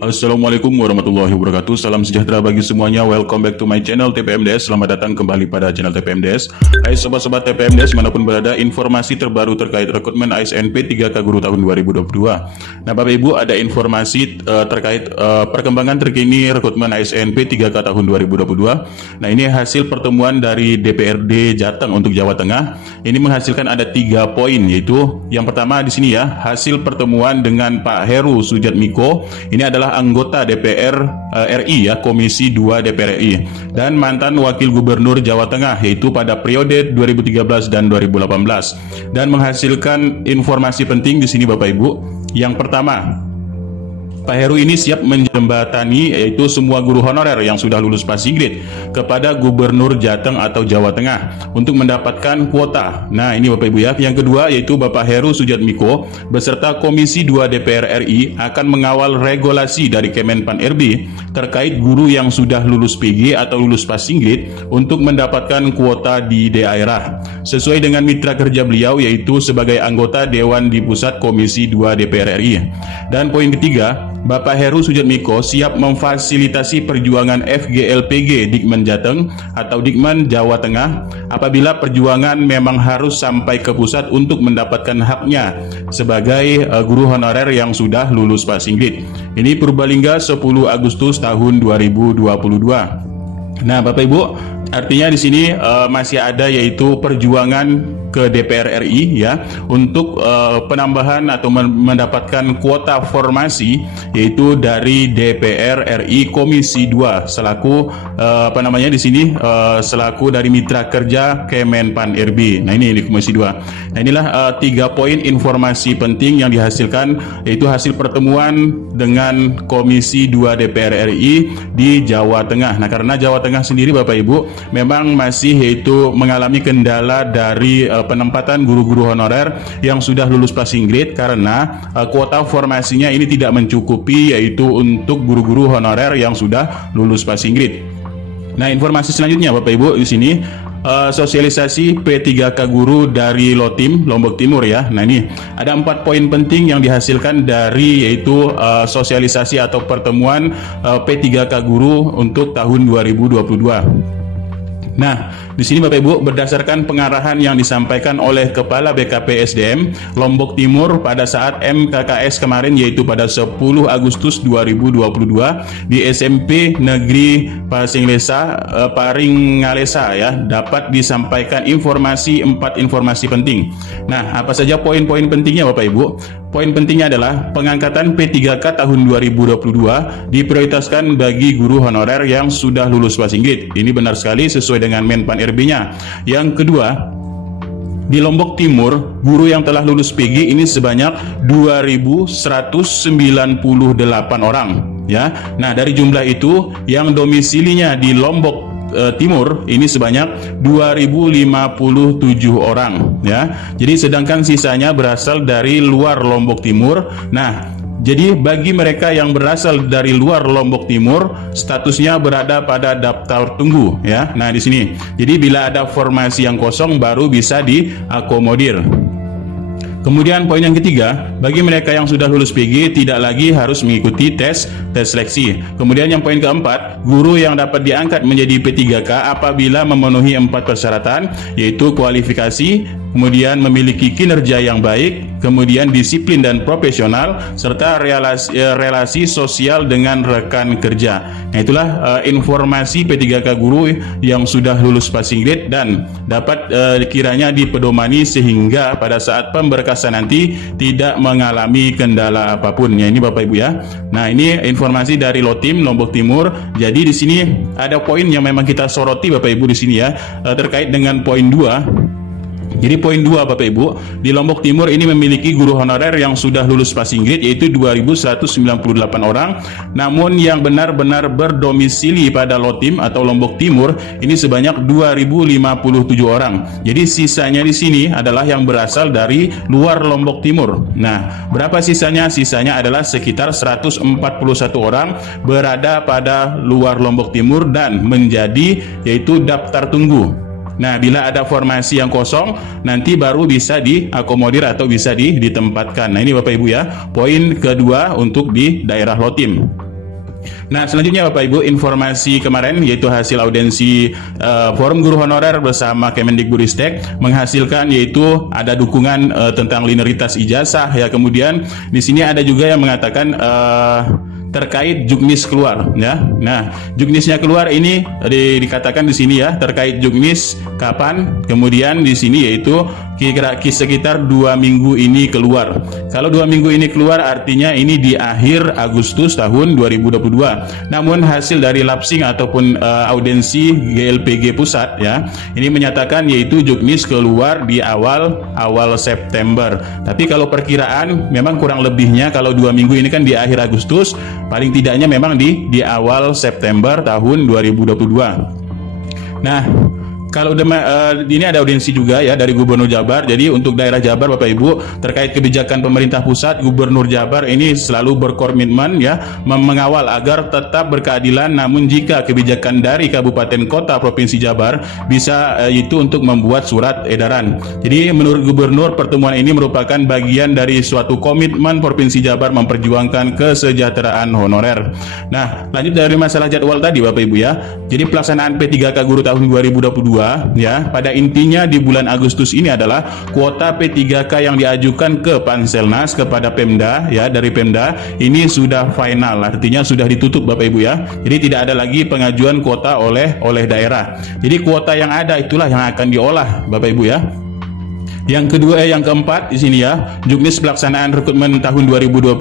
Assalamualaikum warahmatullahi wabarakatuh. Salam sejahtera bagi semuanya. Welcome back to my channel TPMDS. Selamat datang kembali pada channel TPMDS. Hai sobat-sobat TPMDS manapun berada, informasi terbaru terkait rekrutmen ASN P3K Guru tahun 2022. Nah Bapak Ibu, ada informasi terkait perkembangan terkini rekrutmen ASN P3K tahun 2022. Nah ini hasil pertemuan dari DPRD Jateng untuk Jawa Tengah. Ini menghasilkan ada 3 poin, yaitu yang pertama di sini ya, hasil pertemuan dengan Pak Heru Sudjatmiko. Ini adalah anggota DPR RI ya, Komisi 2 DPR RI, dan mantan Wakil Gubernur Jawa Tengah, yaitu pada periode 2013 dan 2018, dan menghasilkan informasi penting di sini Bapak Ibu. Yang pertama, Pak Heru ini siap menjembatani yaitu semua guru honorer yang sudah lulus passing grade kepada Gubernur Jateng atau Jawa Tengah untuk mendapatkan kuota. Nah ini Bapak Ibu ya. Yang kedua yaitu Bapak Heru Sudjatmiko beserta Komisi 2 DPR RI akan mengawal regulasi dari Kemenpan RB terkait guru yang sudah lulus PG atau lulus passing grade untuk mendapatkan kuota di daerah sesuai dengan mitra kerja beliau, yaitu sebagai anggota Dewan di Pusat Komisi 2 DPR RI. Dan poin ketiga, Bapak Heru Sudjatmiko siap memfasilitasi perjuangan FGLPG Dikmen Jateng atau Dikmen Jawa Tengah apabila perjuangan memang harus sampai ke pusat untuk mendapatkan haknya sebagai guru honorer yang sudah lulus passing grade. Ini Purbalingga 10 Agustus tahun 2022. Nah Bapak Ibu, artinya di sini masih ada yaitu perjuangan ke DPR RI ya untuk penambahan atau mendapatkan kuota formasi, yaitu dari DPR RI Komisi 2 selaku di sini selaku dari mitra kerja Kemenpan RB. Nah ini di Komisi 2. Nah inilah 3 poin informasi penting yang dihasilkan, yaitu hasil pertemuan dengan Komisi 2 DPR RI di Jawa Tengah. Nah karena Jawa Tengah sendiri Bapak Ibu memang masih yaitu mengalami kendala dari penempatan guru-guru honorer yang sudah lulus passing grade karena kuota formasinya ini tidak mencukupi, yaitu untuk guru-guru honorer yang sudah lulus passing grade. Nah informasi selanjutnya Bapak Ibu di sini sosialisasi P3K Guru dari Lotim Lombok Timur ya. Nah ini ada 4 poin penting yang dihasilkan dari yaitu sosialisasi atau pertemuan P3K Guru untuk tahun 2022. Nah, di sini Bapak Ibu, berdasarkan pengarahan yang disampaikan oleh Kepala BKP SDM Lombok Timur pada saat MKKS kemarin, yaitu pada 10 Agustus 2022 di SMP Negeri Paringalesa ya, dapat disampaikan 4 informasi penting. Nah, apa saja poin-poin pentingnya Bapak Ibu? Poin pentingnya adalah pengangkatan P3K tahun 2022 diprioritaskan bagi guru honorer yang sudah lulus passing grade. Ini benar sekali sesuai dengan Menpan RB-nya. Yang kedua, di Lombok Timur, guru yang telah lulus PG ini sebanyak 2.198 orang ya. Nah, dari jumlah itu yang domisilinya di Lombok Timur ini sebanyak 2.057 orang ya. Jadi sedangkan sisanya berasal dari luar Lombok Timur. Nah, jadi bagi mereka yang berasal dari luar Lombok Timur, statusnya berada pada daftar tunggu ya. Nah, di sini. Jadi bila ada formasi yang kosong baru bisa diakomodir. Kemudian poin yang ketiga, bagi mereka yang sudah lulus PG tidak lagi harus mengikuti tes seleksi. Kemudian yang poin keempat, guru yang dapat diangkat menjadi P3K apabila memenuhi 4 persyaratan, yaitu kualifikasi, kemudian memiliki kinerja yang baik, kemudian disiplin dan profesional, serta relasi sosial dengan rekan kerja. Nah itulah informasi P3K guru yang sudah lulus passing grade dan dapat kiranya dipedomani sehingga pada saat pemberkasan nanti tidak mengalami kendala apapun. Ya ini Bapak Ibu ya. Nah ini informasi dari Lotim Lombok Timur. Jadi di sini ada poin yang memang kita soroti Bapak Ibu di sini ya, terkait dengan poin 2. Jadi poin 2 Bapak Ibu, di Lombok Timur ini memiliki guru honorer yang sudah lulus passing grade yaitu 2.198 orang, namun yang benar-benar berdomisili pada Lotim atau Lombok Timur ini sebanyak 2.057 orang. Jadi sisanya di sini adalah yang berasal dari luar Lombok Timur. Nah, berapa sisanya? Sisanya adalah sekitar 141 orang berada pada luar Lombok Timur dan menjadi yaitu daftar tunggu. Nah, bila ada formasi yang kosong, nanti baru bisa diakomodir atau bisa ditempatkan. Nah, ini Bapak Ibu ya, poin kedua untuk di daerah Lotim. Nah, selanjutnya Bapak Ibu, informasi kemarin yaitu hasil audiensi Forum Guru Honorer bersama Kemendikbudristek menghasilkan yaitu ada dukungan tentang linearitas ijazah ya. Kemudian di sini ada juga yang mengatakan terkait juknis keluar ya. Nah, juknisnya keluar ini dikatakan di sini ya, terkait juknis kapan. Kemudian di sini yaitu kira-kira sekitar 2 minggu ini keluar. Kalau 2 minggu ini keluar artinya ini di akhir Agustus tahun 2022. Namun hasil dari lapsing ataupun audiensi GLPG pusat ya, ini menyatakan yaitu juknis keluar di awal September. Tapi kalau perkiraan memang kurang lebihnya kalau 2 minggu ini kan di akhir Agustus, paling tidaknya memang di awal September tahun 2022. Nah, kalau ini ada audiensi juga ya dari Gubernur Jabar. Jadi untuk daerah Jabar Bapak Ibu, terkait kebijakan pemerintah pusat, Gubernur Jabar ini selalu berkomitmen ya mengawal agar tetap berkeadilan. Namun jika kebijakan dari kabupaten kota provinsi Jabar bisa itu untuk membuat surat edaran. Jadi menurut Gubernur, pertemuan ini merupakan bagian dari suatu komitmen Provinsi Jabar memperjuangkan kesejahteraan honorer. Nah, lanjut dari masalah jadwal tadi Bapak Ibu ya. Jadi pelaksanaan P3K Guru tahun 2022 ya, pada intinya di bulan Agustus ini adalah kuota P3K yang diajukan ke Panselnas kepada Pemda ya, dari Pemda ini sudah final, artinya sudah ditutup Bapak Ibu ya. Jadi tidak ada lagi pengajuan kuota oleh daerah. Jadi kuota yang ada itulah yang akan diolah Bapak Ibu ya. Yang keempat di sini ya, juknis pelaksanaan rekrutmen tahun 2022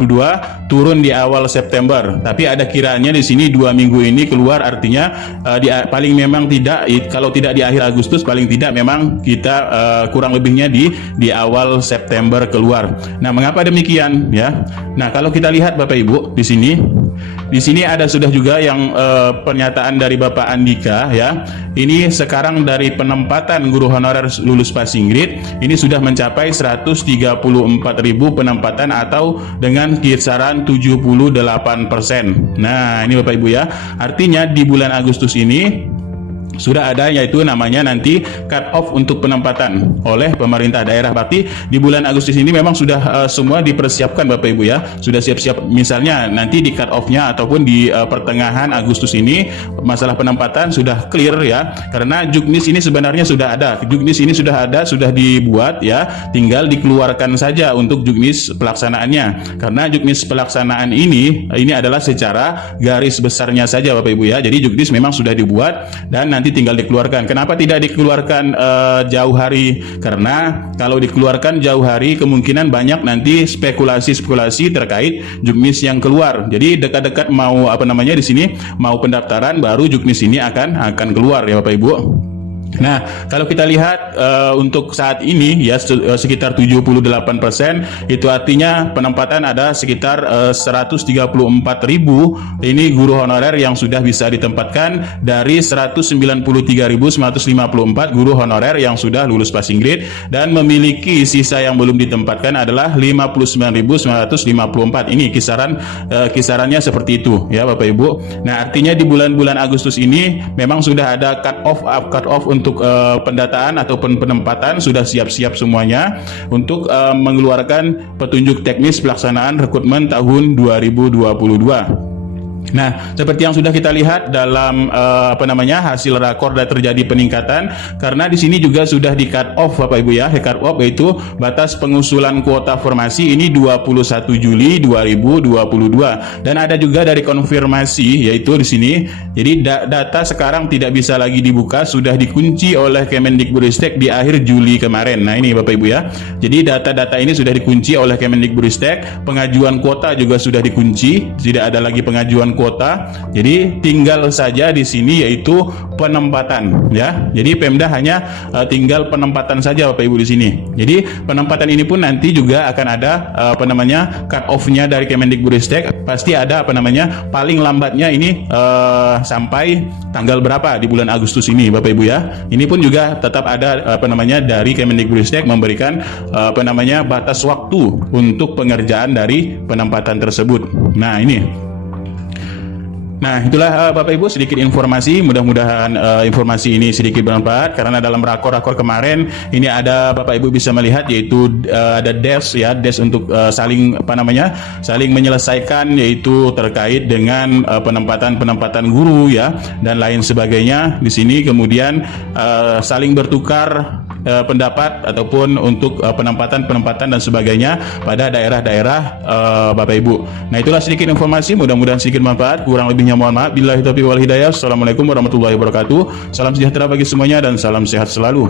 turun di awal September. Tapi ada kiranya di sini 2 minggu ini keluar, artinya paling memang tidak, kalau tidak di akhir Agustus paling tidak memang kita kurang lebihnya di awal September keluar. Nah, mengapa demikian ya? Nah, kalau kita lihat Bapak Ibu di sini ada sudah juga yang pernyataan dari Bapak Andika ya. Ini sekarang dari penempatan guru honorer lulus passing grade ini sudah mencapai 134.000 penempatan atau dengan kisaran 78%. Nah, ini Bapak Ibu ya. Artinya di bulan Agustus ini sudah ada yaitu namanya nanti cut off untuk penempatan oleh pemerintah daerah. Berarti di bulan Agustus ini memang sudah semua dipersiapkan Bapak Ibu ya, sudah siap-siap. Misalnya nanti di cut off-nya ataupun di pertengahan Agustus ini masalah penempatan sudah clear ya, karena juknis ini sebenarnya sudah ada, juknis ini sudah ada, sudah dibuat ya, tinggal dikeluarkan saja untuk juknis pelaksanaannya. Karena juknis pelaksanaan ini adalah secara garis besarnya saja Bapak Ibu ya. Jadi juknis memang sudah dibuat dan nanti tinggal dikeluarkan. Kenapa tidak dikeluarkan jauh hari? Karena kalau dikeluarkan jauh hari kemungkinan banyak nanti spekulasi terkait juknis yang keluar. Jadi dekat-dekat mau di sini mau pendaftaran baru juknis ini akan keluar ya Bapak Ibu. Nah, kalau kita lihat untuk saat ini ya sekitar 78%, itu artinya penempatan ada sekitar 134.000 ini guru honorer yang sudah bisa ditempatkan dari 193.954 guru honorer yang sudah lulus passing grade, dan memiliki sisa yang belum ditempatkan adalah 59.954. Ini kisarannya seperti itu ya Bapak Ibu. Nah, artinya di bulan-bulan Agustus ini memang sudah ada cut off untuk pendataan ataupun penempatan, sudah siap-siap semuanya untuk mengeluarkan petunjuk teknis pelaksanaan rekrutmen tahun 2022. Nah, seperti yang sudah kita lihat dalam hasil rakor dan terjadi peningkatan, karena di sini juga sudah di cut off Bapak Ibu ya. Cut off yaitu batas pengusulan kuota formasi ini 21 Juli 2022, dan ada juga dari konfirmasi yaitu di sini. Jadi data sekarang tidak bisa lagi dibuka, sudah dikunci oleh Kemendikbudristek di akhir Juli kemarin. Nah, ini Bapak Ibu ya. Jadi data-data ini sudah dikunci oleh Kemendikbudristek, pengajuan kuota juga sudah dikunci, tidak ada lagi pengajuan kuota. Jadi tinggal saja di sini yaitu penempatan ya. Jadi Pemda hanya tinggal penempatan saja Bapak Ibu di sini. Jadi penempatan ini pun nanti juga akan ada cut off-nya dari Kemendikbudristek. Pasti ada paling lambatnya ini sampai tanggal berapa di bulan Agustus ini Bapak Ibu ya. Ini pun juga tetap ada dari Kemendikbudristek memberikan batas waktu untuk pengerjaan dari penempatan tersebut. Nah, ini. Nah, itulah Bapak Ibu sedikit informasi. Mudah-mudahan informasi ini sedikit bermanfaat karena dalam rakor-rakor kemarin ini ada Bapak Ibu bisa melihat yaitu ada desk ya, desk untuk saling saling menyelesaikan yaitu terkait dengan penempatan guru ya dan lain sebagainya di sini. Kemudian saling bertukar pendapat ataupun untuk penempatan dan sebagainya pada daerah-daerah Bapak Ibu. Nah, itulah sedikit informasi, mudah-mudahan sedikit manfaat. Kurang lebihnya mohon maaf. Billahi taufiq wal hidayah. Assalamualaikum warahmatullahi wabarakatuh. Salam sejahtera bagi semuanya dan salam sehat selalu.